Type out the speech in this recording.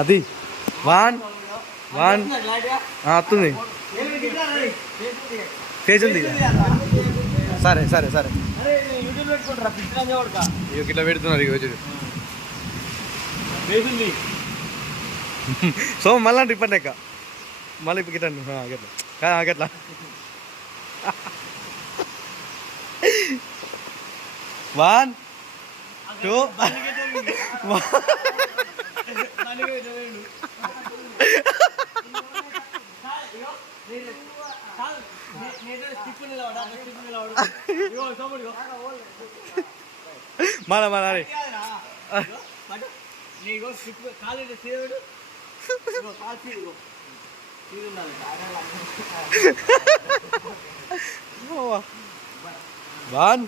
అది 1 1 వస్తుంది పేజ్ ఉంది సరే సరే సరే ఇట్లా పెడుతున్నారు ఇక సో మళ్ళీ రిపండి ఎక్క మళ్ళీ ఇప్పుడు గిట్టండి గట్లా గట్లా 1 2 మళ్ళా మళ్ళా వన్